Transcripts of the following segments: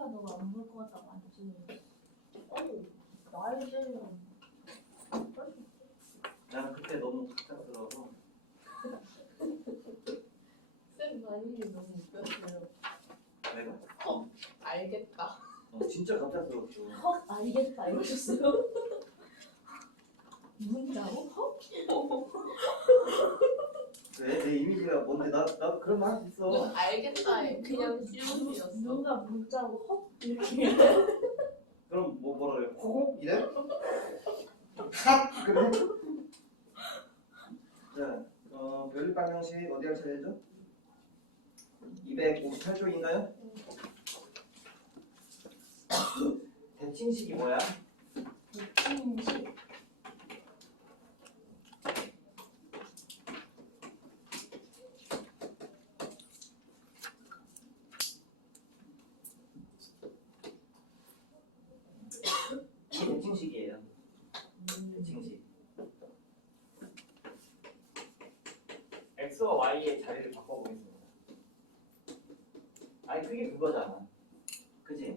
제발 너가 안 볼 것 같다고 안 지. 나의 제일. 나는 그때 너무 갑작스러워서 쌤 반응이 너무 웃겼어요. 내가 알겠다. 진짜 갑작스러웠어. 헉 알겠다 이러셨어요? 문자로 헉? 왜? 내 이미지가 뭔데? 나도 그런 거 할 수 있어. 알겠다에 그냥 질문이었어. 누가 문자로 헉 이렇게. 그럼 뭐라 그래? 호흡 이래? 탁 그래? 자, 별립 방정식 어디 할 차례죠? 258쪽인가요? 대칭식이 뭐야? 대칭식. 대칭식이에요. 대칭식. x와 y의 자리를 바꿔보겠습니다. 아니 그게 그거잖아. 그지?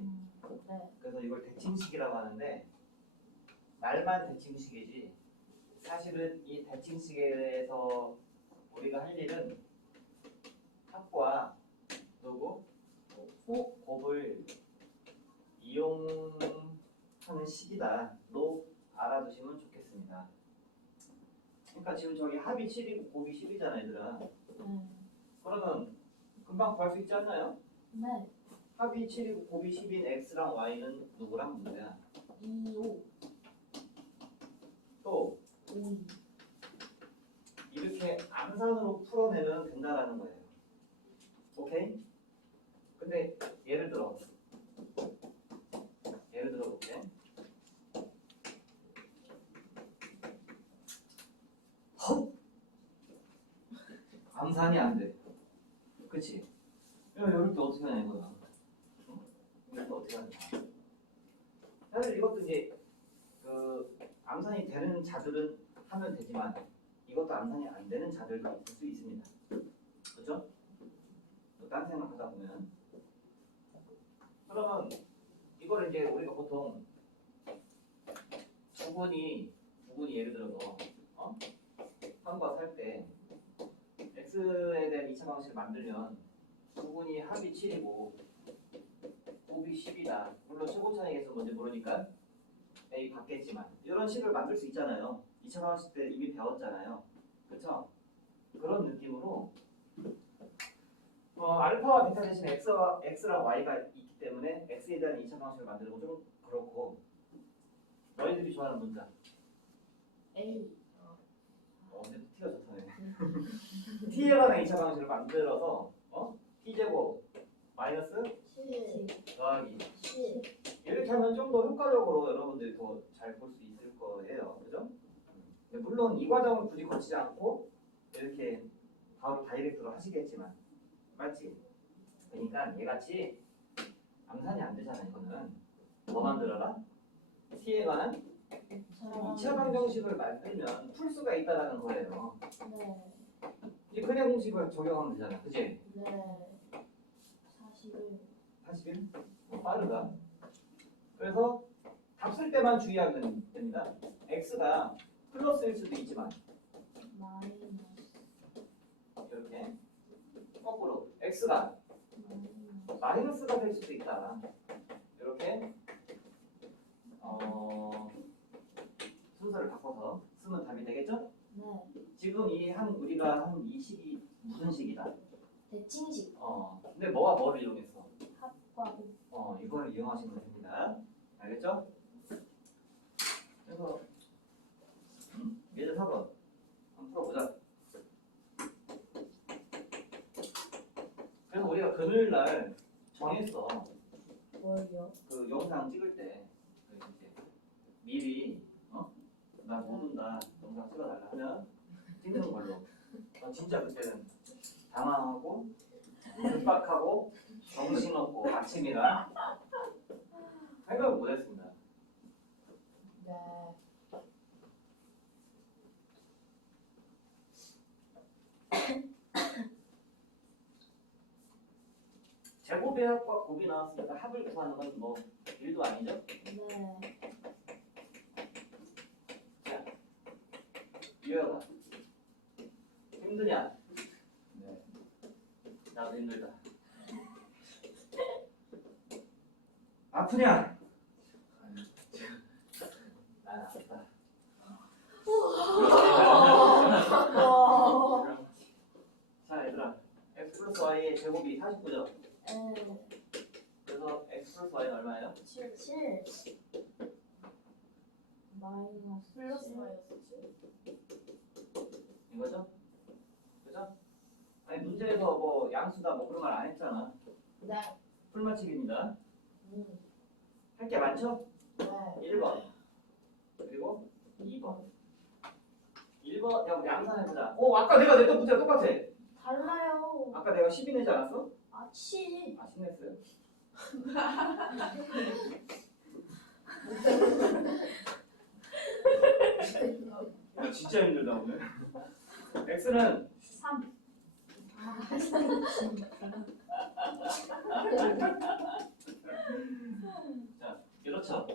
네. 그래서 이걸 대칭식이라고 하는데 말만 대칭식이지 사실은 이 대칭식에 대해서 우리가 할 일은 합과 그리고 곱을 이용하는 식이다로 알아두시면 좋겠습니다. 그러니까 지금 저기 합이 7이고 곱이 10이잖아 얘들아. 그러면 금방 구할 수 있지 않나요? 네. 합이 7이고 곱이 10인 x랑 y는 누구랑 누구야? 2, 5, 또 5, 이렇게 암산으로 풀어내면 된다라는 거예요. 오케이? 근데 예를 들어 볼게. 헛! 암산이 안 돼. 그치? 이럴 때 어떻게 하냐 이거야. 이럴 때 어떻게 하냐. 사실 이것도 이제 그 암산이 되는 자들은 하면 되지만 이것도 암산이 안 되는 자들도 있을 수 있습니다. 그렇죠? 딴 생각하다 보면 그러면 이걸 이제 우리가 보통 부분이 예를 들어서 한과 살 때 x에 대한 2차 방식을 만들면 부분이 합이 7이고 곱이 10이다. 물론 최고 차이에서 뭔지 모르니까 A 받겠지만 이런 식을 만들 수 있잖아요. 2차 방식 때 이미 배웠잖아요. 그렇죠? 그런 느낌으로 알파와 베타 대신 x랑 y가 있기 때문에 x에 대한 2차 방식을 만들고 좀 그렇고 너희들이 좋아하는 문자 A. 근데 t가 좋다네. t에 관한 2차 방식을 만들어서 t제곱 마이너스 7, 더하기 10. 이렇게 하면 좀 더 효과적으로 여러분들이 더 잘 볼 수 있을 거예요. 그죠? 물론 이 과정을 굳이 거치지 않고 이렇게 바로 다이렉트로 하시겠지만 맞지? 그러니까 얘같이 암산이 안 되잖아. 이거는 뭐 만들어라? t에 관한 2차 방정식을 만들면 풀 수가 있다라는 거예요. 네. 이제 그냥 공식을 적용하면 되잖아. 그치? 네. 41. 41? 빠르다. 그래서 답 쓸 때만 주의하면 됩니다. x가 플러스일 수도 있지만 마이너스. 이렇게 거꾸로 x가 마이너스가 될 수도 있다. 이렇게 순서를 바꿔서 쓰면 답이 되겠죠? 네. 지금 우리가 한 이 식이 무슨 식이다? 대칭식. 근데 뭐와 뭐를 이용했어? 합과 곱. 이걸 이용하시면 됩니다. 알겠죠? 그래서 예제 4번 한번 풀어보자. 그래서 우리가 금요일 날 정했어. 뭘요? 그 영상 찍을 때 이제 미리 나 못 온다 영상 찍어달라 하면 찍는 걸로. 진짜 그때는 당황하고 급박하고 정신없고 아침이라 생각을 못했습니다. 네. 제곱 제곱배합과 곱이 나왔으니까 합을 구하는 건 뭐 일도 아니죠? 네. 자, 유영아 힘드냐? 네. 나도 힘들다. 아프냐? 난 아프다. 와. 자 얘들아, x 플러스 y의 제곱이 49죠? 네. 그래서 x 플러스 y는 얼마예요? 7. 마이너스 플러스 마이너스 7? 이거죠? 그죠? 아니 문제에서 뭐 양수다 뭐 그런 말 안 했잖아. 네. 풀맞추기입니다. 할 게 많죠? 네. 1번 그리고 2번 1번 내가 양산해보자. 아까 내가 냈던 문제가 똑같아. 달라요. 아까 내가 12 내지 않았어? 아, 7. 아 10 냈어요? 진짜 힘들다 오늘. x는 3. 자 이렇죠?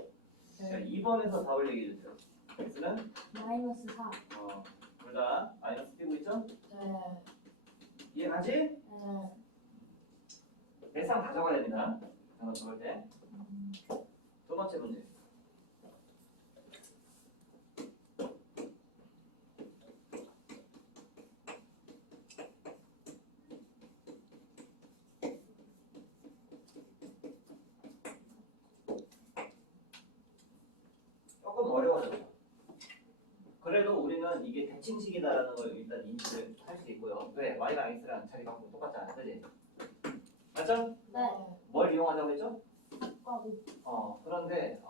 자, 2번에서 답을 얘기해 주세요. x는 마이너스 4. 둘 다 마이너스 띄고 있죠? 네. 이해가지? 네. 대상 다 적어야 됩니다. 단어 적을 때. 두 번째 문제. 조금 어려워졌죠. 그래도 우리는 이게 대칭식이다라는 걸 일단 인지를 할 수 있고요. 왜? y랑 x랑 자리 바꾸고 똑같잖아. 그지? 맞죠? 네. 뭘 이용하자고 했죠? 과 그런데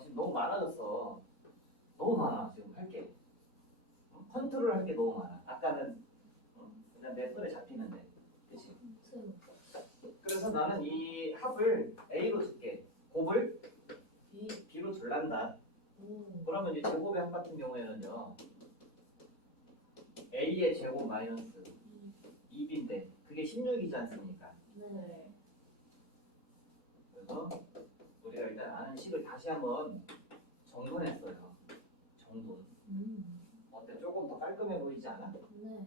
지금 너무 많아졌어. 너무 많아 지금 할 게. 컨트롤 할 게 너무 많아. 아까는 그냥 내 손에 잡히는데, 그렇지? 그래서 나는 이 합을 A로 줄게. 곱을 B로 줄란다. 그러면 이 제곱의 합 같은 경우에는요, A의 제곱 마이너스 2B인데 그게 16이지 않습니까? 네. 그래서 우리가 일단 아는 식을 다시 한번 정돈했어요. 정돈. 어때? 조금 더 깔끔해 보이지 않아? 네.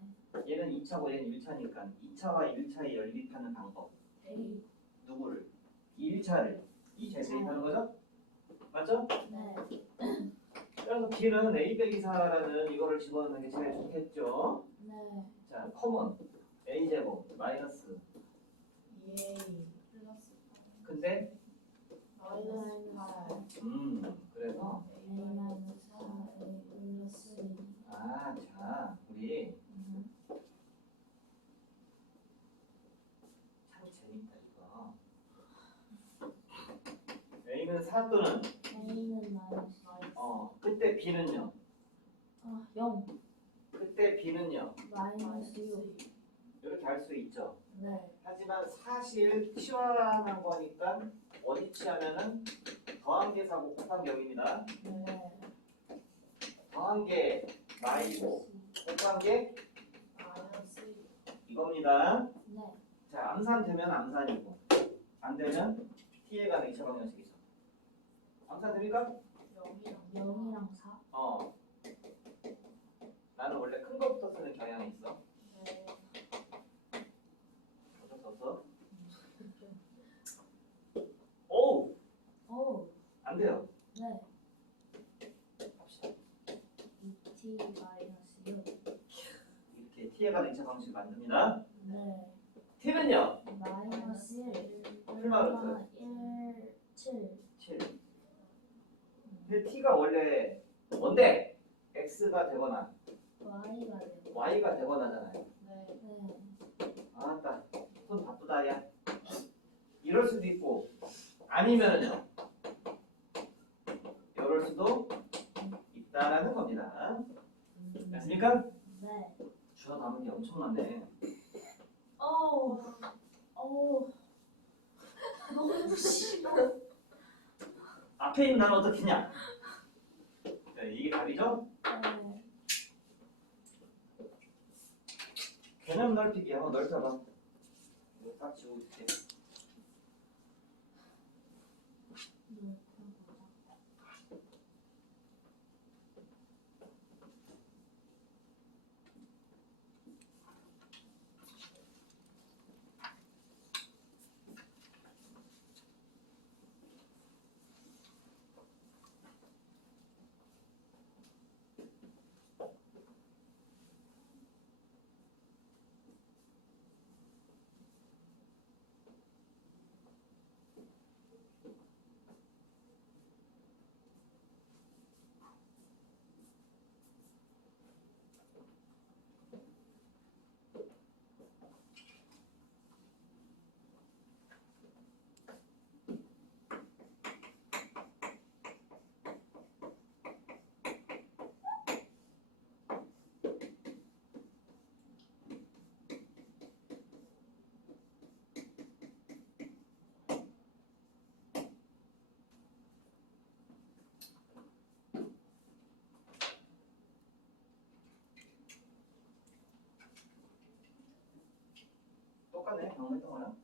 얘는 2차고 얘는 1차니까 2차와 1차의 연립하는 방법. A. 누구를? 1차를 2차에 대입하는 거죠? 맞죠? 네. 그래서 B는 A 빼기 4라는 이거를 집어넣는 게 제일 좋겠죠? 네. 자, 커먼 A제곱 마이너스 플러스 근데 마이너스 8 그래서 A 마이너스 4 A 플러스 2. 자, 우리 참 재밌다 이거. A는 4 또는 A는 마이너스. 그때 B는요? 0. 그때 B는요? 마이너스 6. 이렇게 할 수 있죠. 네. 하지만 사실 치환한 거니까 어디 치하면은 더한 개 사고 곱한 게 0입니다. 네. 더한 게 마이고 곱한 게 마이너스 이겁니다. 네. 자, 암산 되면 암산이고 안 되면 t에 가는 2차 방정식이죠. 암산 됩니까? 0이랑 4. 나는 원래 큰 거부터 쓰는 경향이 있어. 어쩔 수 없어. 오! 오. 안 돼요. 네. 갑시다. 2t 마이너스 6. 이렇게 t에 가는 2차 방정식 만듭니다. 네. t는요? 마이너스 1. 풀마루트 1, 7. 7. 근데 t가 원래 뭔데? x가 되거나 y가 되고. y가 되거나잖아요. 네. 아따, 손 바쁘다 야. 이럴 수도 있고 아니면은요. 이럴 수도 있다라는 겁니다. 됐습니까? 네. 주어 담은 게 엄청 많네. 어우. 어우. 너무 싫어. 앞에 있는 단어 어떻겠냐? 네, 이게 답이죠? 네. 개념 넓히기 한번 넓혀봐. 이거 딱 지우고 있게. 똑같네 방금 했던 거랑.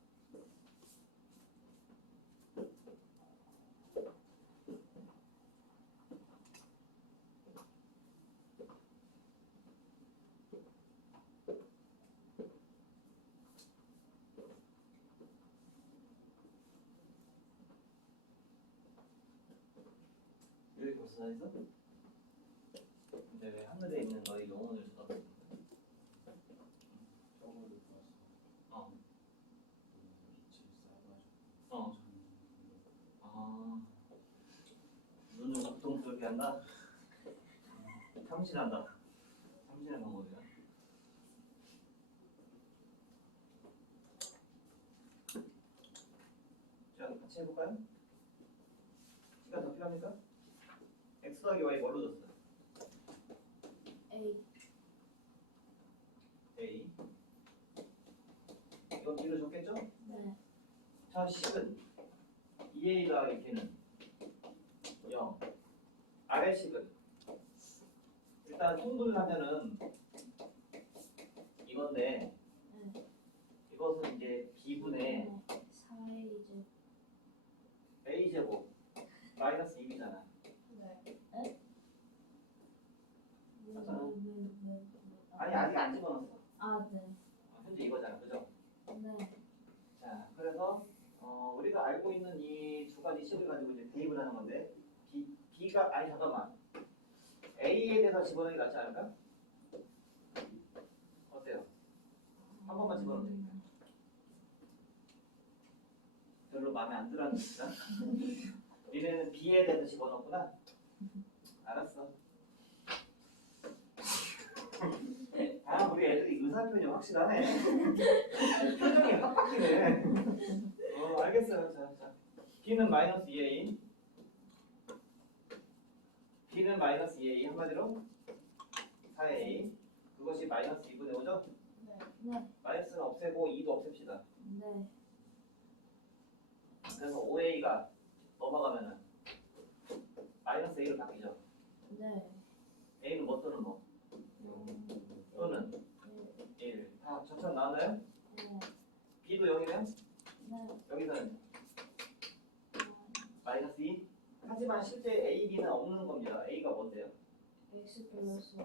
여기 벌써 다 했어? 근데 왜 하늘에 있는 너의 영혼을 쳐다보는 거야? 저거를 봐서 어. 빛을 쏴가지고 어. 아. 눈을 고통스럽게 한다? 참신한다. 참신한 방법이야. 자, 같이 해볼까요? 시간 더 필요합니까? x 더하기 y 뭘로 줬어요? A. a. 이거 b로 줬겠죠? 네. 자, 10은 2a 더하기 b는 0. 아래 10은 일단 통분을 하면은 이건데 네. 이것은 이제 b분의 4A 이제 a제곱 마이너스 2b잖아. 네. 아니 아직 안 집어넣었어. 아, 네. 현재 이거잖아, 그죠? 네. 자, 그래서 우리가 알고 있는 이 두 가지 식을 가지고 이제 대입을 하는 건데 b가 아니 잠깐만 a에 대해서 집어넣는 게 낫지 않을까? 어때요? 한 번만 집어넣으면 되니까. 별로 마음에 안 들었는 진짜? 니네는 b에 대해서 집어넣었구나? 알았어. 아, 우리 애들이 의사 표현이 확실하네. 표정이 확 바뀌네. 알겠어요. 자. b는 마이너스 2a. b는 마이너스 2a. 한마디로 4a. 그것이 마이너스 2분의 5죠? 네. 네. 마이너스는 없애고 2도 없앱시다. 네. 그래서 5a가 넘어가면은 마이너스 a로 바뀌죠. 네. a는 뭐 또는 뭐? 또는 1. 다 저처럼 나왔나요? 네. b도 0이면 네. 여기서는 마이너스 2. 하지만 실제 a, b는 없는 겁니다. a가 뭔데요? X 플러스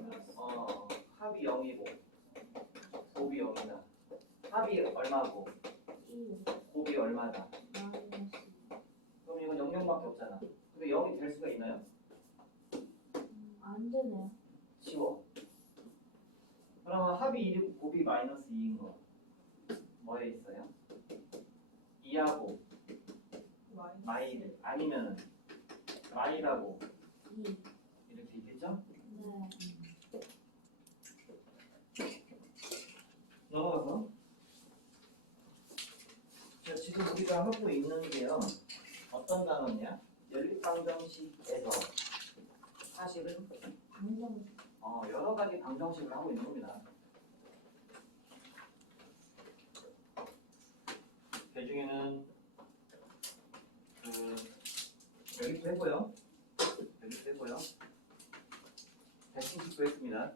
합이 0이고 곱이 0이다. 합이 얼마고 1 곱이 얼마다. 마이너스 그럼 이건 0밖에 없잖아. 근데 0이 될 수가 있나요? 안 되네요. 쉬워. 그러면 합이 1이고 곱이 마이너스 2인 거 뭐에 있어요? 2하고 마이 아니면은 마이라고 2. 이렇게 있겠죠? 네. 넘어가서 자, 지금 우리가 하고 있는 게요 어떤 단어냐? 연립방정식에서 사실은 방정 여러 가지 방정식을 하고 있는 겁니다. 그 중에는 여기도 했고요. 여기도 했고요. 대칭식도 했습니다.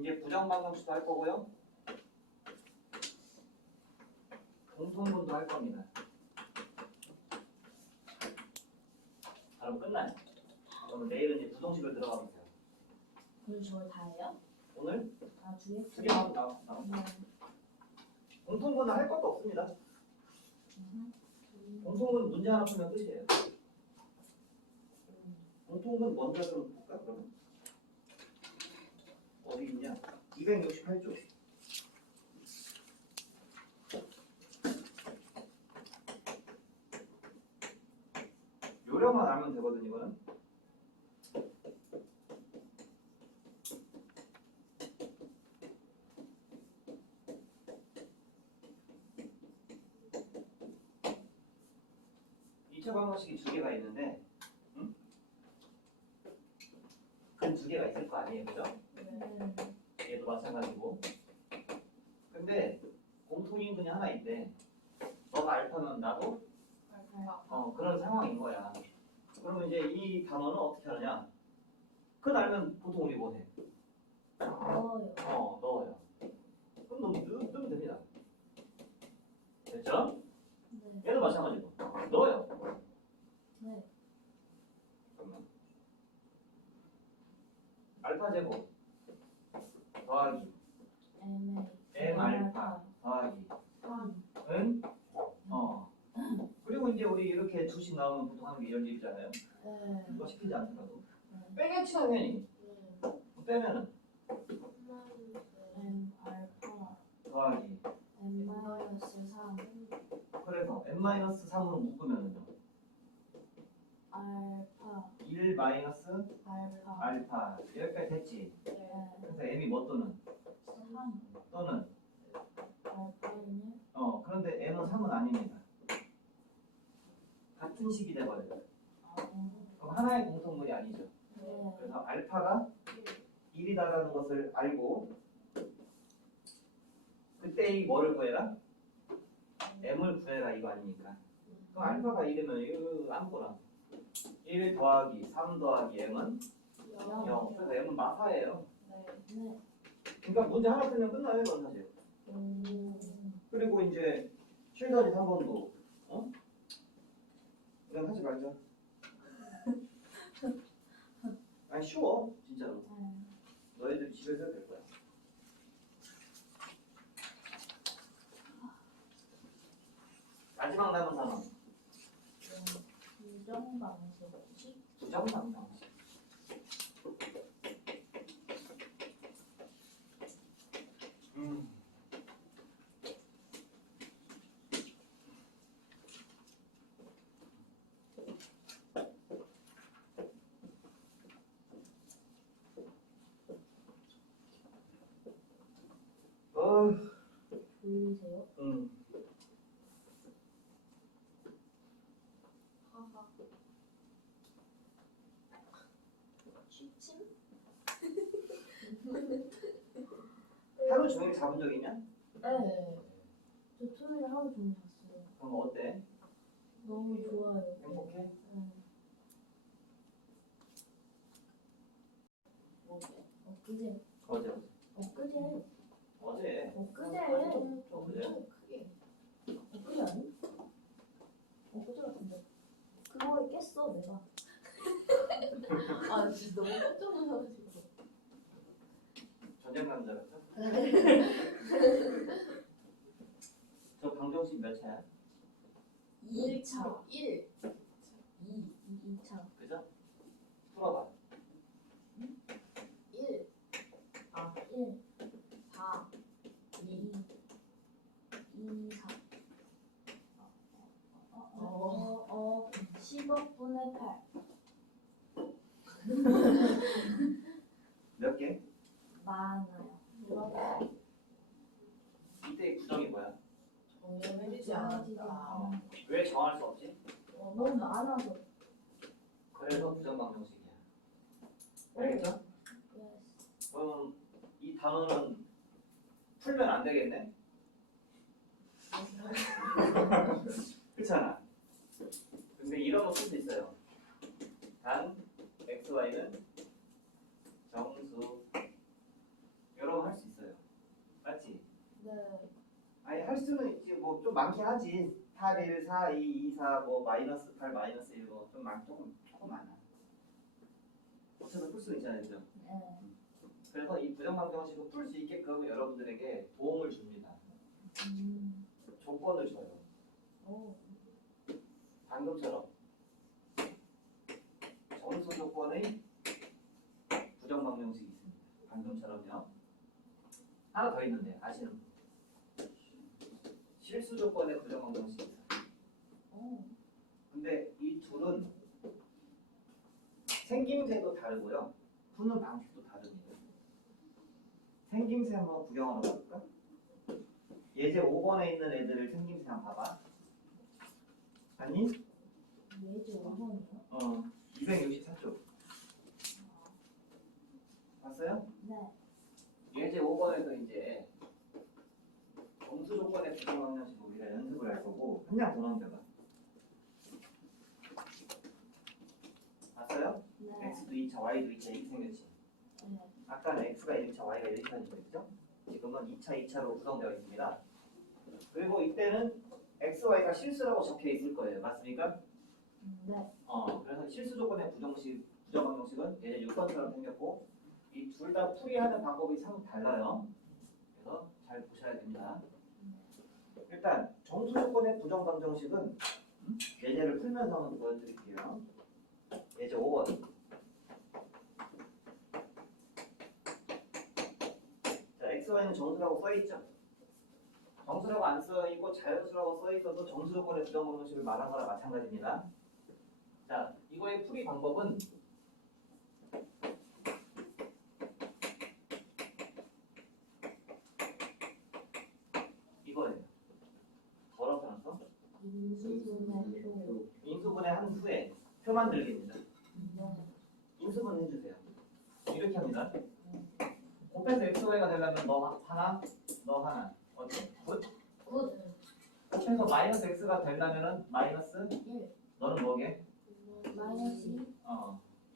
이제 부정방정식도 할 거고요. 공통분도 할 겁니다. 그럼 끝나요. 그럼 내일은 이제 부동식을 들어가면 돼요. 그럼 저걸 다 해요? 오늘 아, 두 개? 두 개만 나와. 공통분은 할 것도 없습니다. 공통분 문제 하나 풀면 끝이에요. 공통분 먼저 좀 볼까 그러면? 어디 있냐? 268쪽. 요령만 알면 되거든 이거는. 이차 방정식이 두 개가 있는데, 응? 근 두 개가 있을 거 아니에요, 그죠? 얘도 마찬가지고. 근데 공통인분이 하나 있대. 너가 알파면 나도 그런 상황인 거야. 그러면 이제 이 단어는 어떻게 하느냐? 그걸 알면 보통 우리 뭐 해? 넣어요. 넣어요. 그럼 넣으면 됩니다. 됐죠? 네. 얘도 마찬가지고. 넣어요. 네. 잠깐만. 알파 제곱 더하기 M 알파 더하기 은 그리고 이제 우리 이렇게 두씩 나오면 보통 하는 게 이런 일이잖아요. 이거 시키지 않더라도 빼겠지 당연히. 빼면은 M 알파 더하기 M 마이너스 3 그래서 n-3으로 묶으면은요 알파 1 마이너스 알파 알파 여기까지 됐지. 네. 그래서 m이 뭐 또는 3 또는 알파는 그런데 m은 3은 아닙니다. 같은 식이 돼버려요. 그럼 하나의 공통분이 아니죠. 네. 그래서 알파가 1이다라는 것을 알고 그때 이 뭐를 구해라? m을 구해라 이거 아니니까. 그럼 알파가 1이면 이거 아무거나 1 더하기 3 더하기 m은 0. 그래서 m은 마사예요. 네. 그러니까 문제 하나 풀면 끝나요 이건 사실. 그리고 이제 7-3번도 이건 하지 말자. 아니 쉬워 진짜로. 너희들 집에서 해도 될 거야. 마지막 남은 단어 부정방정식 부정방정식. 보이세요? 취침? 하루 종일 잡은 적 있냐? 네. 저 토요일 하루 종일 잤어요. 그럼 어때? 너무 좋아요. 행복해? 네. 엊그제 어제 엊그제 어제 엊그제 어제 엊그제 아니? 엊그제 같은데 그거에 깼어 내가. 아 진짜 너무 깜짝 놀라가지고. 전쟁 남자 같아? 저 방정식 몇 차야? 2차 1 2차 그죠? 풀어봐. 1 1 4 2 2 4 10억분의 8 몇 개? 많아요. 이때의 구정이 뭐야? 정해지지 않았다. 왜 정할 수 없지? 너무 많아서. 그래서 부정방정식이야. 알겠죠? 그럼 이 단어는 풀면 안 되겠네? 그렇잖아. 근데 이런 거 쓸 수 있어요. 단 x, y는 정수. 이런 거 할 수 있어요. 맞지? 네. 아니 할 수는 있지. 뭐 좀 많긴 하지. 8, 1, 4, 2, 2, 4, 뭐 마이너스 8, 마이너스 1, 뭐좀 조금 많아. 어차피 풀 수 있잖아요, 그죠? 네. 그래서 이 부정방정식을 풀 수 있게끔 여러분들에게 도움을 줍니다. 조건을 줘요. 오. 방금처럼 점수 조건의 부정방정식이 있습니다. 방금처럼요. 하나 더 있는데 아시는 분? 실수 조건의 부정방정식이 있어요. 오. 근데 이 둘은 생김새도 다르고요. 푸는 방식도 다릅니다. 생김새 한번 구경하러 가볼까? 예제 5번에 있는 애들을 생김새 한번 봐봐. 아니? 예제 5번이요? 264쪽. 봤어요? 네. 예제 5번에서 이제 점수 조건의 부정방정식 우리가 연습을 할 거고 한 장 더 넘겨봐. 봤어요? 네. x도 2차, y도 2차 이렇게 생겼지. 네. 아까는 x가 1차, y가 1차였죠, 그죠? 지금은 2차, 2차로 구성되어 있습니다. 그리고 이때는 x, y가 실수라고 적혀 있을 거예요. 맞습니까? 네. 그래서 실수 조건의 부정방정식은 예제 6번처럼 생겼고 이 둘 다 풀이하는 방법이 참 달라요. 그래서 잘 보셔야 됩니다. 일단 정수 조건의 부정방정식은 예제를 풀면서 한번 보여드릴게요. 예제 5번. 자, x, y는 정수라고 써있죠. 정수라고 안 써있고 자연수라고 써있어도 정수 조건의 부정방정식을 말한 거랑 마찬가지입니다. 자, 이거의 풀이 방법은 이거예요. 뭐라고 써놨어? 인수분해 표. 인수분해 한 후에 표 만들기입니다. 네. 인수분 해주세요. 이렇게 합니다. 곱해서 x, y가 되려면 너 하나, 너 하나. 어때? 굿? 굿. 곱해서 마이너스 x가 되려면은 마이너스 1. 너는 뭐게? 마이너스 2.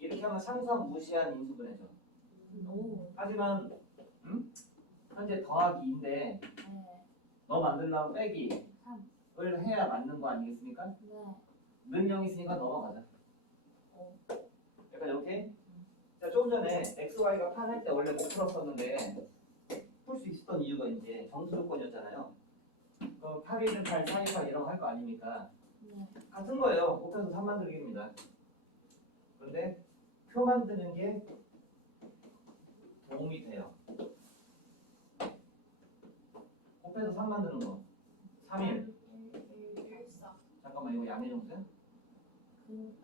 이렇게 하면 상수함 무시한 인수분해죠. 오. 하지만 현재 더하기 2인데 네. 너 만들려면 빼기 3. 을 해야 맞는 거 아니겠습니까? 네. 는 0 있으니까 넘어가자. 오. 약간 이렇게. 자, 조금 전에 x, y가 판할 때 원래 못 풀었었는데 풀 수 있었던 이유가 이제 점수 조건이었잖아요. 그럼 8, 1은 8, 4, 2, 8 이런 거 할 거 아닙니까? 네. 같은 거예요. 곱해서 3 만들기입니다. 그런데 표 만드는 게 도움이 돼요. 곱해서 3 만드는 거. 3일. 1, 4. 잠깐만 이거 양의 정수야? 네.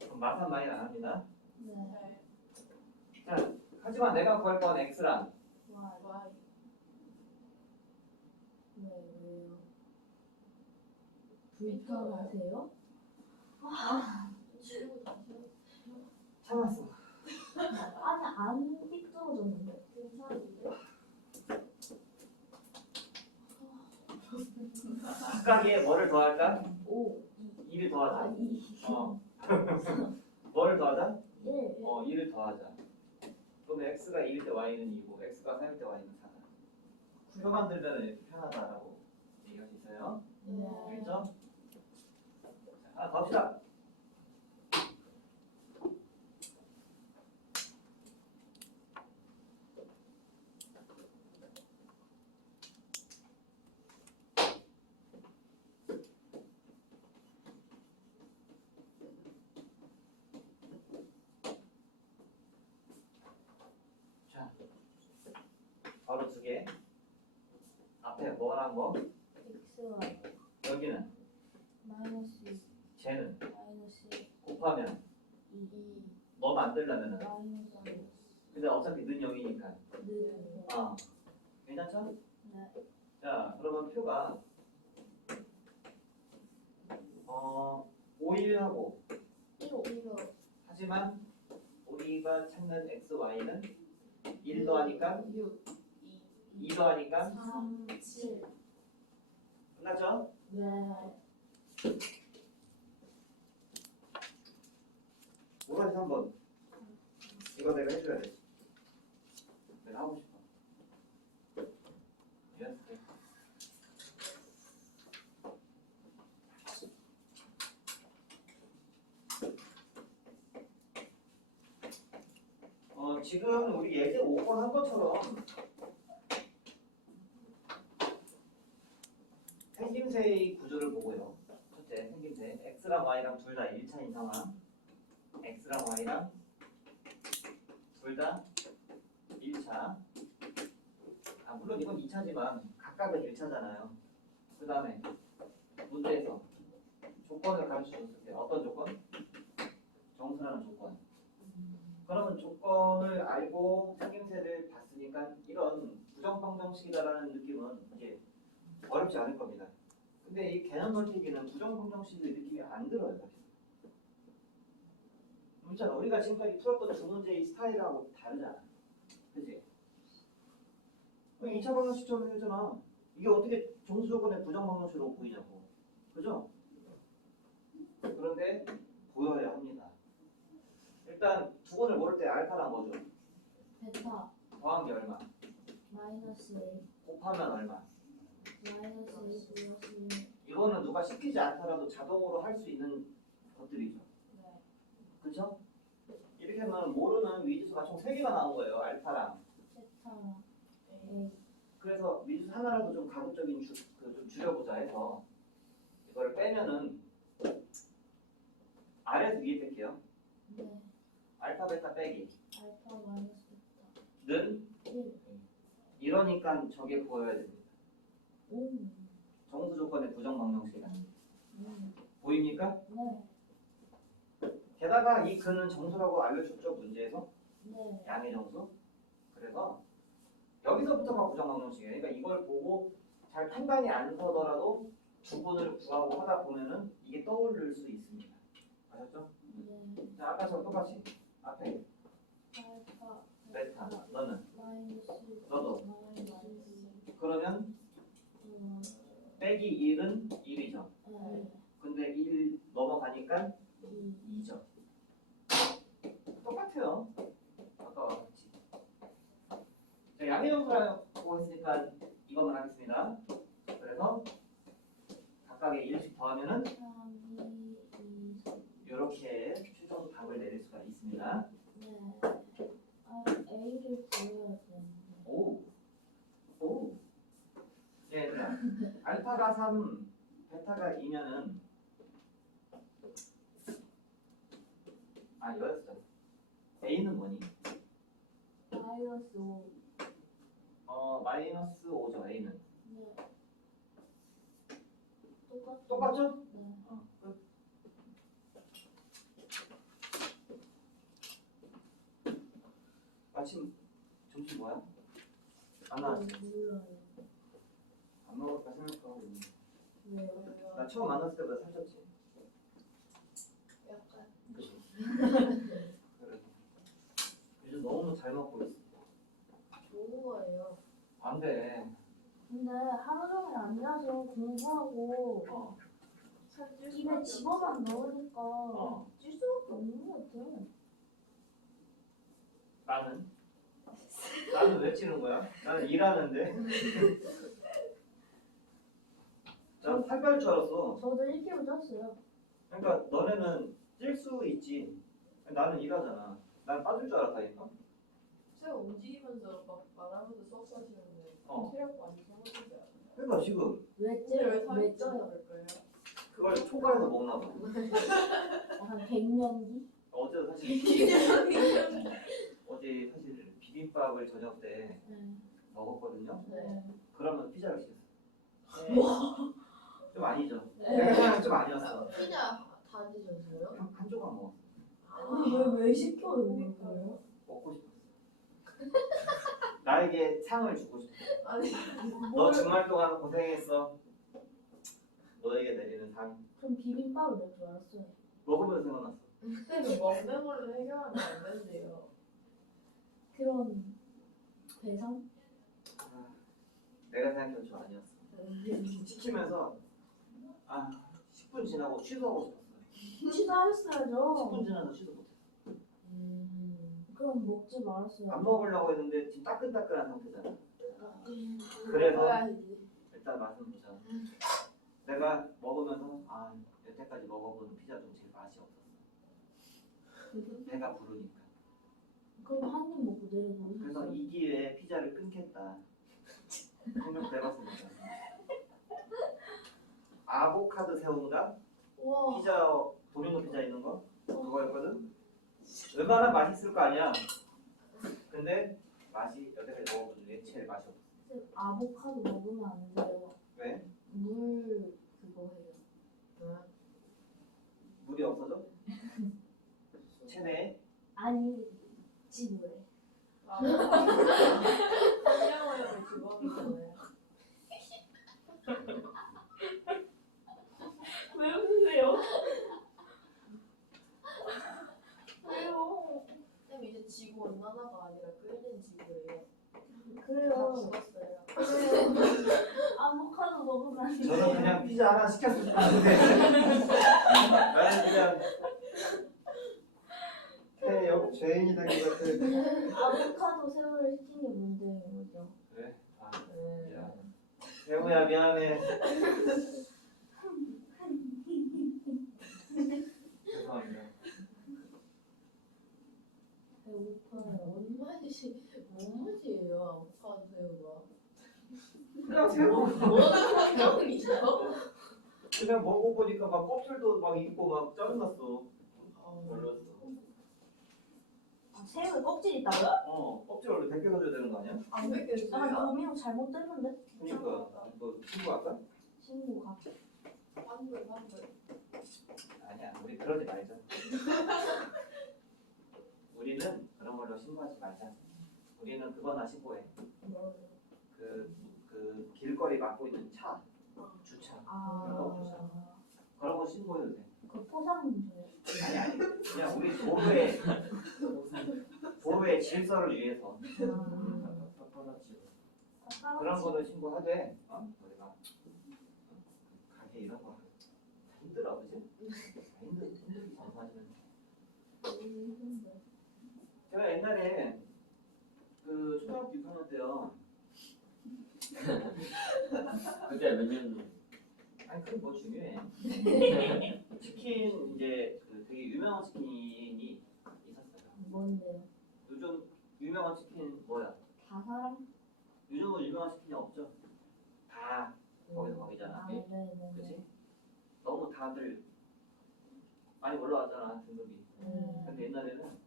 그럼 마산 많이 안 합니다. 네. 네. 자, 하지만 내가 구할 건 x랑 Y. Y. 왜요? 불편하세요? 지우고 다시. 참았어. 아니 안 삐뚤어졌는데. 괜찮은데? 각각에 뭐를 더할까? 5. 2를 더하자. 2. 뭐를 더하자? 1. 2를 더하자. 그럼 x가 2일 때 y는 2고 x가 3일 때 y는 4다. 표 만들면 이렇게 편하다라고 얘기할 수 있어요. 네. 알죠? 자, 하나 더 합시다. 자, 바로 두 개. 앞에 뭐랑 뭐? XY. 여기는 마이너스 2. 쟤는 마이너스 곱하면 2. 뭐 만들려면은 마이너스 2. 근데 어차피 는 0이니까 네. 괜찮죠? 네. 자, 그러면 표가 5일하고 1호. 하지만 우리가 찾는 x, y는 1 더하니까 6, 2 더하니까 3, 7. 끝났죠? 네. 5번에서 3번 이거 내가 해줘야 돼. 내가 하고 싶어. 이해했을게. 지금 우리 예제 5번 한 것처럼 생김새의 구조를 보고요. 첫째, 생김새. x랑 y랑 둘 다 1차인 상황. x랑 y랑 둘 다 1차. 물론 이건 2차지만 각각은 1차잖아요. 그 다음에 문제에서 조건을 가르쳐줬을 때 어떤 조건? 정수라는 조건. 그러면 조건을 알고 생김새를 봤으니까 이런 부정방정식이다라는 느낌은 이제 어렵지 않을 겁니다. 근데 이 개념 넓히기는 부정방정식의 느낌이 안 들어요. 사실. 그렇잖아. 우리가 지금까지 풀었던 두 문제의 스타일하고 다르잖아. 그치? 2차 방정식처럼 되잖아. 이게 어떻게 정수 조건의 부정방정식으로 보이냐고. 그죠? 그런데 보여야 합니다. 일단 두번을 모를 때 알파란 거죠. 베타 더한 게 얼마? 마이너스 A 곱하면 얼마? 마이너스 A 플러스 이거는 누가 시키지 않더라도 자동으로 할 수 있는 것들이죠. 네. 그렇죠? 이렇게 하면 모르는 미지수가 총 3개가 나온 거예요. 알파랑. 베타 A 그래서 미지수 하나라도 좀 가급적인 좀 줄여보자 해서 이걸 빼면은 아래에서 위에 뺄게요. 네 알파 베타 빼기 알파 마이너스 는 1 이러니까 저게 보여야 됩니다. 오 정수 조건의 부정방정식 보입니까? 네 게다가 이 근은 정수라고 알려줬죠. 문제에서 네 양의 정수. 그래서 여기서부터가 부정방정식이에요. 그러니까 이걸 보고 잘 판단이 안 서더라도 두분을 구하고 하다 보면은 이게 떠오를 수 있습니다. 아셨죠? 네 자, 아까처럼 똑같이 앞에 알파 베타 너는 마이너스 너도 마이너스 그러면 빼기 1은 1이죠. 네 근데 1 넘어가니까 2 2죠. 똑같아요. 아까와 같이. 자, 양의 정수라고 했으니까 이것만 하겠습니다. 그래서 각각의 1씩 더하면은 3 2 3 이렇게 최종 답을 내릴 수가 있습니다. 네 A를 구해야 되는데 오, 오. 예, 얘들아. 알파가 3, 베타가 2면은 이거였어. A는 뭐니? 마이너스 5 마이너스 5죠. A는. 네 똑같죠? 네 끝. 마침 점심 뭐야? 안 나왔지? 몰라요 안 먹을까 생각하고 있는데. 왜요? 나 처음 만났을 때보다 살쪘지? 약간 그치? 그래서 요즘 너무 잘 먹고 있어. 좋은 거예요. 안 돼. 근데 하루 종일 앉아서 공부하고 살찔 입에 집어만 넣으니까 어. 찔 수밖에 없는 것 같아. 나는 왜 찌는 거야? 나는 일하는데. 난 살 빠질 줄 알았어. 저도 1kg 쪘어요. 그러니까 너네는 찔 수 있지. 나는 일하잖아. 난 빠질 줄 알았다니까. 제가 움직이면서 막 말하면서 수업 하시는데 어. 체력 많이 소모되지 않아요? 그러니까 지금 왜 근데 왜 쪄요? 살이 왜 쪄요? 쪄요? 그럴까요? 그걸 초과해서 먹나 봐. 한 100년기? 어제 사실 비빔밥을 저녁 때 네. 먹었거든요. 네. 그러면 피자를 시켰어. 네. 좀 아니죠. 네. 좀 아니었어. 피자 다 드셨어요? 한 조각 먹었어. 왜 시켜요? 그러니까요? 먹고 싶었어. 나에게 상을 주고 싶어. 아니 너 주말 동안 고생했어. 너에게 내리는 상. 전 비빔밥을 먹을 줄 알았어요. 먹으면서 생각났어. 근데 먹는 걸로 해결하면 안 된대요. 그런 배상? 내가 생각해도 좀 아니었어. 시키면서 10분 지나고 취소하고 싶었어요. 취소하셨어야죠. 10분 지나서 취소 못했어. 그럼 먹지 말았어요. 안 먹으려고 했는데 지금 따끈따끈한 상태잖아. 그래서 먹어야지. 일단 맛은 보자. 내가 먹으면서 여태까지 먹어본 피자 중 제일 맛이 없었어. 배가 부르니까. 그럼 한 입 먹고 내려서 그래서 오셨어요. 이 기회에 피자를 끊겠다 생각도 해봤습니다. 아보카도 새우인가? 우와. 피자 도미노 피자 있는 거 그거였거든. 웬만하면 맛있을 거 아니야. 근데 맛이 여태까지 먹어본 중에 제일 맛이 없어. 쌤, 아보카도 먹으면 안 돼요. 왜? 물 그거 해요. 물이 없어져? 체내에? 아니 지구에. 한양어역의 주범이잖아요. 왜 웃으세요? 왜요? 쌤 이제 지구 온난화가 아니라 끓는 지구예요. 다 그래요. 죽었어요. 그래요. 아보카도 먹으면 안 돼요. 저는 그냥 피자 하나 시켰을 뿐인데 나는 그냥 폐역 죄인이 된 것 같아. 아보카도 새우를 시킨 게 문제예요. 그래? 아, 네. 야. 새우야 미안해. 죄송합니다. 배고파요. 뭔 맛이에요? 아보카도 새우가. 그냥 새우 뭐는 성경이죠? 그냥 먹어보니까 막 껍질도 막 있고 막 짜증났어. 별로였어. 아, 새우에 껍질 있다고요? 껍질 원래 벗겨줘야 되는 거 아니야? 안 뺏겼어요. 아, 범이형 잘못됐는데? 그러니까 너 친구 아까? 친구가. 환불. 아니야 우리 그러지 말자. 우리는 그런 걸로 신고하지 말자. 우리는 그거나 신고해. 뭐라고요? 그 길거리 막고 있는 차, 주차 아, 그런 거 신고해도 돼. 그 포상문제예요. 아니 그냥 우리 도로의 질서를 위해서 그런 거는 신고하되 우리가 가게 이런 거 힘들어 그지? 힘들기 전까지는 제가 옛날에 그 초등학교 6학년 때요. 그때 몇 년? 아니 그게 뭐 중요해. 치킨 이제 그 되게 유명한 치킨이 있었어요. 뭔데요? 요즘 유명한 치킨 뭐야? 다 사람? 요즘은 유명한 치킨이 없죠. 다 거기서 거기잖아. 아, 네네네. 그치? 너무 다들 많이 올라왔잖아 등급이. 근데 옛날에는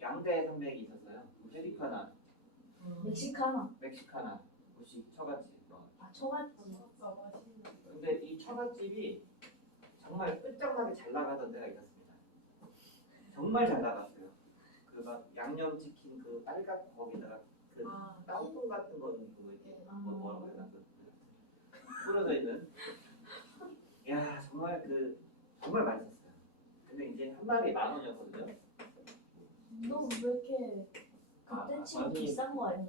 양대 산맥이 있었어요. 페리카나, 멕시카나. 혹시 처갓집. 아, 처갓집. 아, 맛있는. 근데 이 처갓집이 정말 끝장나게 잘 나가던 때가 있었습니다. 정말 잘 나갔어요. 그 막 양념치킨 그 빨갛고 거기다가 그 땅콩 같은 거 그거 이렇게 뭐라고 해야 되나 뿌려져 있는. 야 정말 정말 맛있었어요. 근데 이제 한 마리에 10,000원이었거든요. 너 왜 이렇게 그때 치고 아니. 비싼 거 아니에요?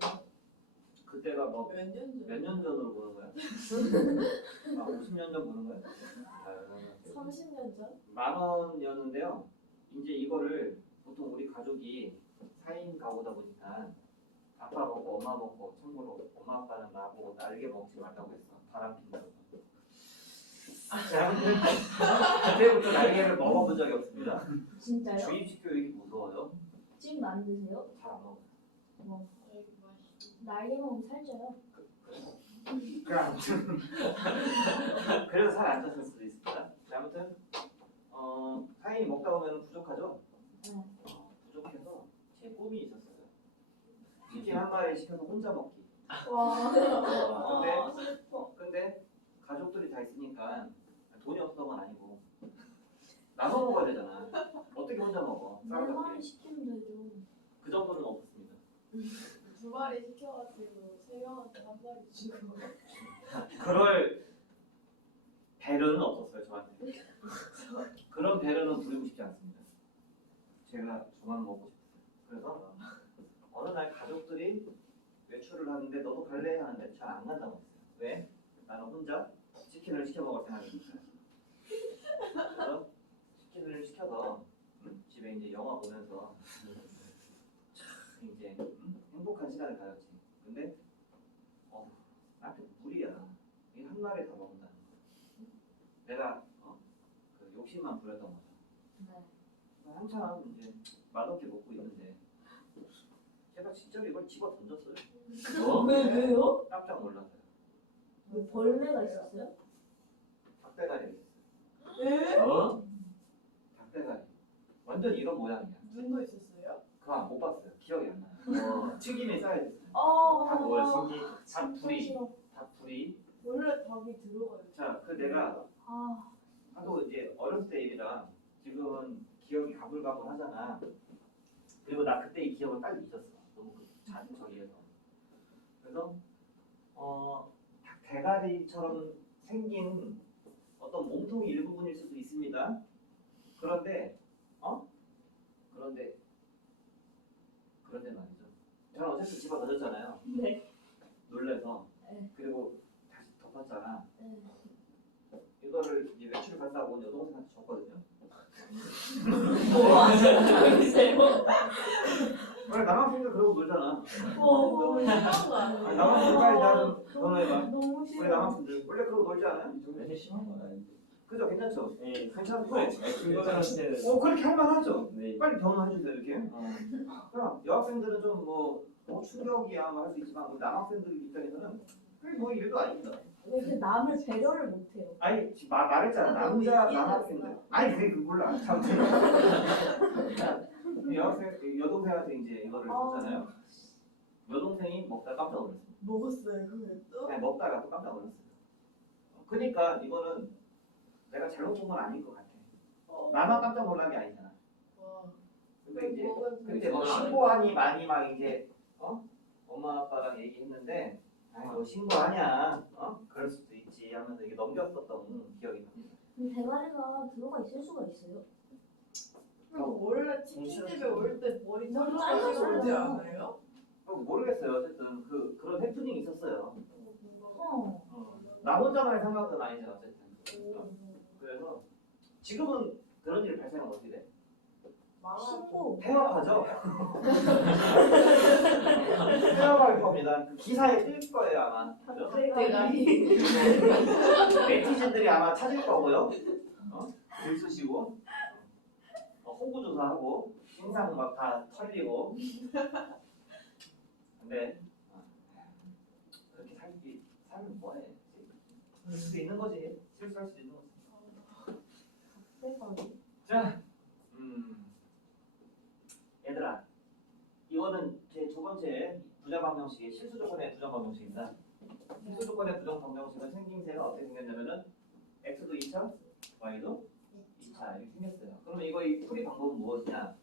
그때가 뭐 몇 년 전? 몇 년 전으로 보는 거야? 50년 전 보는 거야? 30년 전? 10,000원이었는데요. 이제 이거를 보통 우리 가족이 4인 가구다 보니까 아빠 먹고 엄마 먹고 참고로 엄마 아빠는 나보고 날개 먹지 말라고 했어. 바람 핀다고. 제가 그때부터 날개를 먹어본 적이 없습니다. 진짜요? 주입식 교육이 무서워요. 지금 안 드세요? 잘 안 먹어요. 뭐 아이고 맛있어. 날개 먹으면 살쪄요. 그래서 살 안 쪘을 수도 있습니다. 자, 아무튼 4인이 먹다 보면 부족하죠? 네. 부족해서 제 꿈이 있었어요. 치킨 한 마리 시켜서 혼자 먹기. 와. 근데 가족들이 다 있으니까 돈이 없어서가 아니고 나눠 먹어야 되잖아. 어떻게 혼자 먹어? 네 마리 시키면 되죠. 그 정도는 없었습니다. 2마리 시켜가지고 3명한테 한 마리 주고. 그럴 배려는 없었어요 저한테. 그런 배려는 부리고 싶지 않습니다. 제가 저만 먹고 싶었어요. 그래서 어느 날 가족들이 외출을 하는데 너도 갈래? 하는데 잘 안 간다고 했어요. 왜? 나는 혼자 치킨을 시켜 먹을 생각이니까. 그래서 치킨을 시켜서 집에 이제 영화 보면서 참 이제 행복한 시간을 가졌지. 근데 나한테 무리야. 이 한 마리 다 먹는다는 거. 내가 그 욕심만 부렸던 거죠. 네. 한참 이제 맛없게 먹고 있는데 제가 진짜로 이걸 집어 던졌어요. 왜요? 깜짝 놀라서요. 뭐 벌레가 있었어요? 닭대가리 있었어요. 에? 어? 닭대가리. 완전 이런 모양이야. 눈도 있었어요? 그거 못 봤어요. 기억이 안 나요. 튀김에 싸야 됐어요. 뭐야 신기. 닭불이. 닭불이. 원래 닭이 들어가요. 자, 그 내가 아, 하도 이제 어렸을 때 일이라 지금은 기억이 가물가물하잖아. 그리고 나 그때 이 기억을 빨리 잊었어. 너무 저기에서. 그래서 닭 대가리처럼 생긴 어떤 몸통 일부분일 수도 있습니다. 그런데 그런데 말이죠. 저는 어쨌든 집어 던졌잖아요. 네. 놀래서. 네. 그리고 다시 덮었잖아. 네. 이거를 이제 외출 갔다 온 여동생한테 줬거든요. 뭐 하세요? 원래 남학생들 그러고 놀잖아. 너무 심한 거 아니, 아니에요? 남학생까지 나는 전화해봐. 너무 우리 싫어. 남학생들 원래 그러고 놀지 않아요? 좀 심한 건 아닌데. 그죠? 괜찮죠? 네. 괜찮고. 친구들한테. 그렇게 할만하죠? 네. 빨리 변호해주세요 이렇게. 그럼 여학생들은 좀 뭐 충격이야 뭐 할 수 있지만 우리 남학생들 입장에서는 그게 뭐 일도 아닙니다. 왜 이렇게 남을 배려를 못해요? 아니 지금 말했잖아. 남자 남학생들. 아니 그게 몰라. 참. 여학생 여동생한테 이제 이거를 줬잖아요. 여동생이 먹다 깜짝 놀랐어요. 먹었어요 그걸 또? 그냥 먹다가 또 깜짝 놀랐어요. 그러니까 이거는 내가 잘못 본 건 아닐 것 같아. 나만 깜짝 놀란 게 아니잖아. 와. 그러니까 이제 먹은 그때 뭐 신고하니 많이 막 이제 엄마 아빠랑 얘기했는데 아이고 신고하냐 그럴 수도 있지 하면서 이게 넘겼었던 기억이 납니다. 근데 대가리가 들어가 있을 수가 있어요? 원래 치킨집에 올 때 머리 너무 잘라서 짧아서 오지 않아요? 모르겠어요. 어쨌든 그런 해프닝이 있었어요. 어. 나 혼자만의 생각은 아니잖아 어쨌든. 그래서 지금은 그런 일 발생하면 어떻게 돼? 신고. 폐업하죠. 폐업할 겁니다. 그 기사에 뜰 거예요 아마. 그죠? 대가리. 네티즌들이 아마 찾을 거고요. 글 쓰시고 홍보조사하고 신상 막 다 털리고. 근데 그렇게 살면 뭐해? 그럴 수도 있는 거지. 실수할 수도 있는 거지. 대가리. 자, 얘들아, 이거는 제 두 번째 부정방정식의 실수 조건의 부정방정식입니다. 실수 조건의 부정방정식은 생김새가 어떻게 생겼냐면은 x도 2차, y도 2차 이렇게 생겼어요. 그러면 이거 이 풀이 방법은 무엇이냐?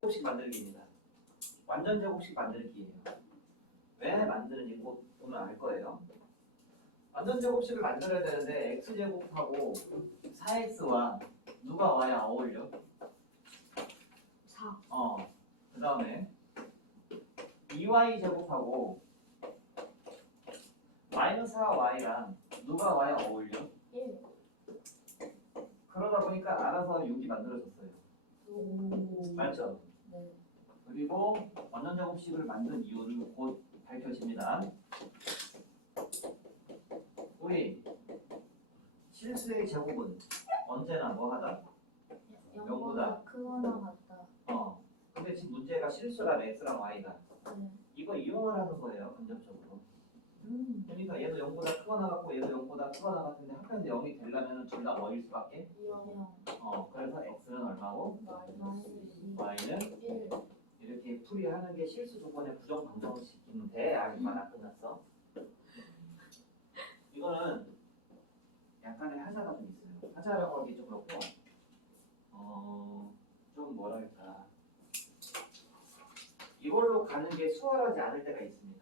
제곱식 만들기입니다. 완전 제곱식 만들기예요. 왜 만드는지 곧 보면 알 거예요. 완전 제곱식을 만들어야 되는데 x제곱하고 4x와 누가 와야 어울려? 4. 그 다음에 2y 제곱하고 마이너스 4y랑 누가 와야 어울려? 1. 그러다 보니까 알아서 6이 만들어졌어요. 오. 맞죠? 네. 그리고 완전 제곱식을 만든 이유는 곧 밝혀집니다. 우리 실수의 제곱은 언제나 뭐 하다? 0보다 크거나 같다. 근데 지금 문제가 실수랑 x랑 y다. 네. 이거 이용을 하는 거예요, 간접적으로. 그러니까 얘도 0보다 크거나 같고 얘도 0보다 크거나 같은데 합해서 0이 되려면 둘 다 뭐일 수밖에? 0. 그래서 x는 얼마고 마이너스 2. y는 1. 이렇게 풀이하는 게 실수 조건의 부정 방정식인데 아직 안 끝났어. 이거는 약간의 하자가 좀 있어요. 하자라고 하기 좀 그렇고 좀 뭐랄까 이걸로 가는 게 수월하지 않을 때가 있습니다.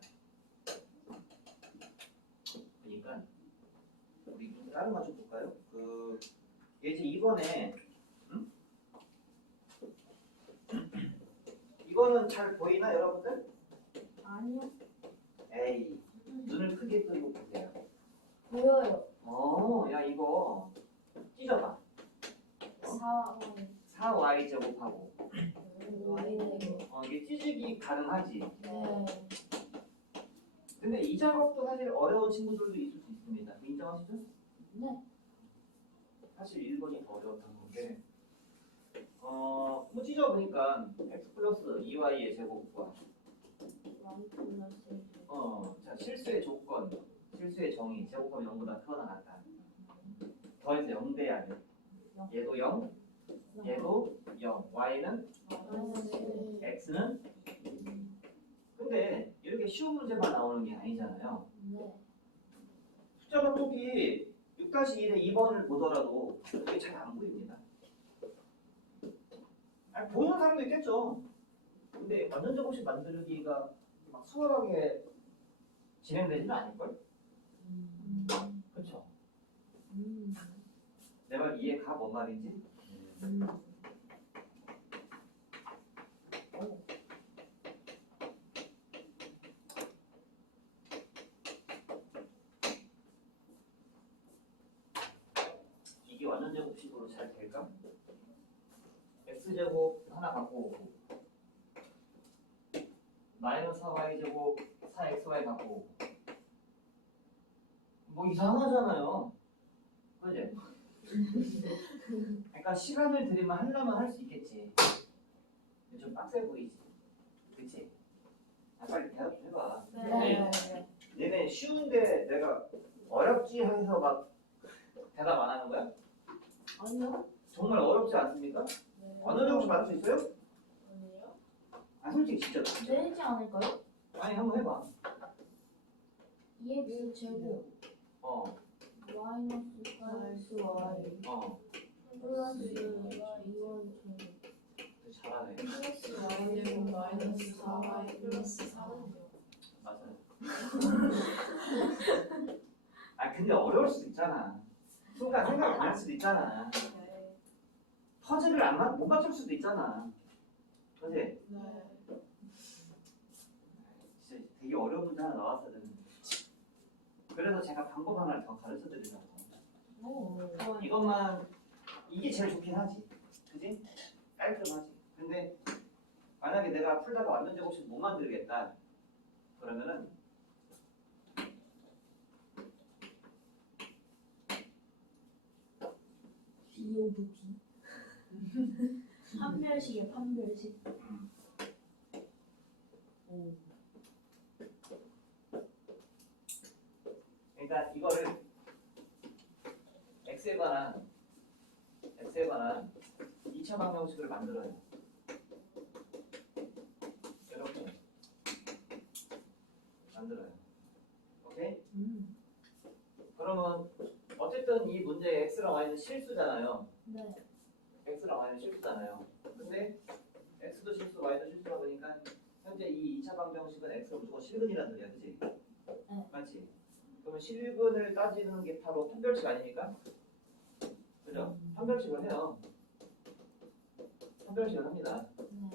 그러니까 우리 다른 거 좀 볼까요? 예제 2번에 이거는 잘 보이나 여러분들? 아니요. 에이 눈을 크게 뜨고 보세요. 보여요. 야 이거 찢어봐. 4. 4y 제곱하고 y는 이게 찢기 가능하지. 네. 근데 이 작업도 사실 어려운 친구들도 있을 수 있습니다. 인정하시죠? 네. 사실 1번이 더 어려웠던 건데 뭐 찢어보니까 x 플러스 2y의 제곱과 왕 플러스 자 실수의 조건, 실수의 정의, 제곱하면 0보다 크거나 같다. 더해서 0 돼야 돼. 얘도 0, 얘도 0. y는 x는 근데 이렇게 쉬운 문제만 나오는 게 아니잖아요. 네. 숫자 반복이 6-1의 2번을 보더라도 이게 잘 안 보입니다. 아니, 보는 사람도 있겠죠. 근데 완전 제곱식 만들기가 막 수월하게 진행되지는 않을걸? 그렇죠? 내 말 이해가 뭔 말인지? 이게 완전 제곱식으로 잘 될까? x제곱 하나 갖고 오고 마이너스 4y제곱 4xy 갖고 오고 뭐 이상하잖아요. 그지? 그러니까 시간을 들이면 하려면 할 수 있겠지. 근데 좀 빡세 보이지. 그치? 아, 빨리 대답 좀 해봐. 네. 얘네 쉬운데 내가 어렵지 해서 막 대답 안 하는 거야? 아니요. 정말 어렵지 않습니까? 어느 정도 맞을 수 있어요? 아니요? 아 솔직히 진짜 되지 않을까요? 아니 한번 해봐. 2x 제곱 어 마이너스 8xy 플러스 2y 제곱 잘하네. 플러스 y제곱 y제곱 마이너스 4y 플러스 4는요? 맞아요. 아 근데 어려울 수도 있잖아. 순간 생각 안 할 수도 있잖아. 네. 퍼즐을 못 맞출 수도 있잖아. 그지? 네. 진짜 되게 어려운 문제 하나 나왔어야 되는데. 그래서 제가 방법 하나를 더 가르쳐 드리려고. 이것만 이게 제일 좋긴 하지. 그지? 깔끔하지. 근데 만약에 내가 풀다가 완전 제곱식 못 만들겠다. 그러면은 B 오브 B 판별식이야 판별식. 그러니까 이거를 x에 관한 2차 방정식을 만들어요. 이렇게 만들어요. 오케이? 그러면 어쨌든 이 문제의 x랑 y는 실수잖아요. 네. x랑 y는 실수잖아요. 근데 x도 실수, y도 실수다 보니까 현재 이 2차 방정식은 x가 무조건 실근이라는 소리야, 그치? 맞지? 그러면 실근을 따지는 게 바로 판별식 아닙니까? 그죠? 판별식을 해요. 판별식을 합니다. 네.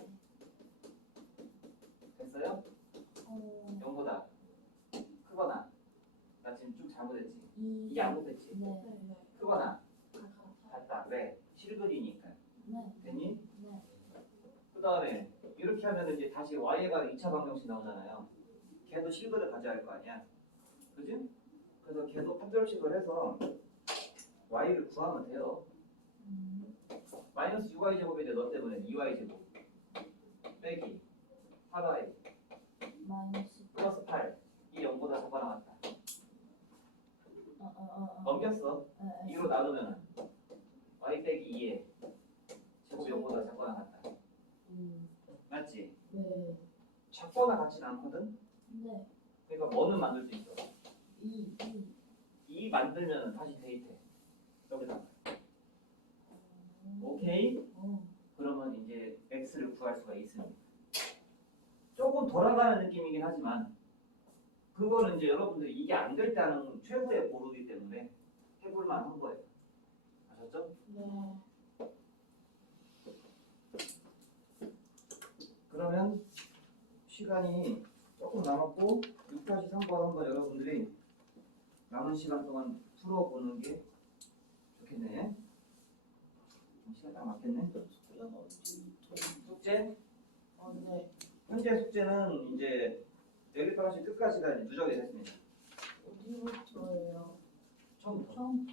됐어요? 0보다 크거나 나 지금 좀 잘못했지? 이게 안 못했지? 네. 네. 크거나 같다. 왜? 실근이니까. 네. 됐니? 네. 그 다음에 이렇게 하면 이제 다시 y에 관한 2차 방정식 나오잖아요. 걔도 실근을 가져야 할 거 아니야. 그지? 그래서 걔도 판별식을 해서 y를 구하면 돼요. 마이너스 6y 제곱인데 너 때문에 2y 제곱 빼기 8y 마이너스 플러스 8 이 0보다 작아 나왔다. 넘겼어. 2로 나누면 y 빼기 2에 제곱 0보다 작거나 같다. 맞지? 네. 작거나 같지는 않거든? 네. 그러니까 뭐는 만들 수 있어? 2 2 만들면 다시 대입해. 여기다. 오케이? 그러면 이제 x를 구할 수가 있습니다. 조금 돌아가는 느낌이긴 하지만 그거는 이제 여러분들이 이게 안 될 때 하는 최후의 보루이기 때문에 해볼만 한 거예요. 아셨죠? 네. 그러면 시간이 조금 남았고 6-3번 한번 여러분들이 남은 시간 동안 풀어보는 게 좋겠네. 시간 딱 맞겠네. 숙제? 네. 현재 숙제는 이제 여기까지 끝까지가 이제 누적이 됐습니다. 어디부터예요? 처음부터. 처음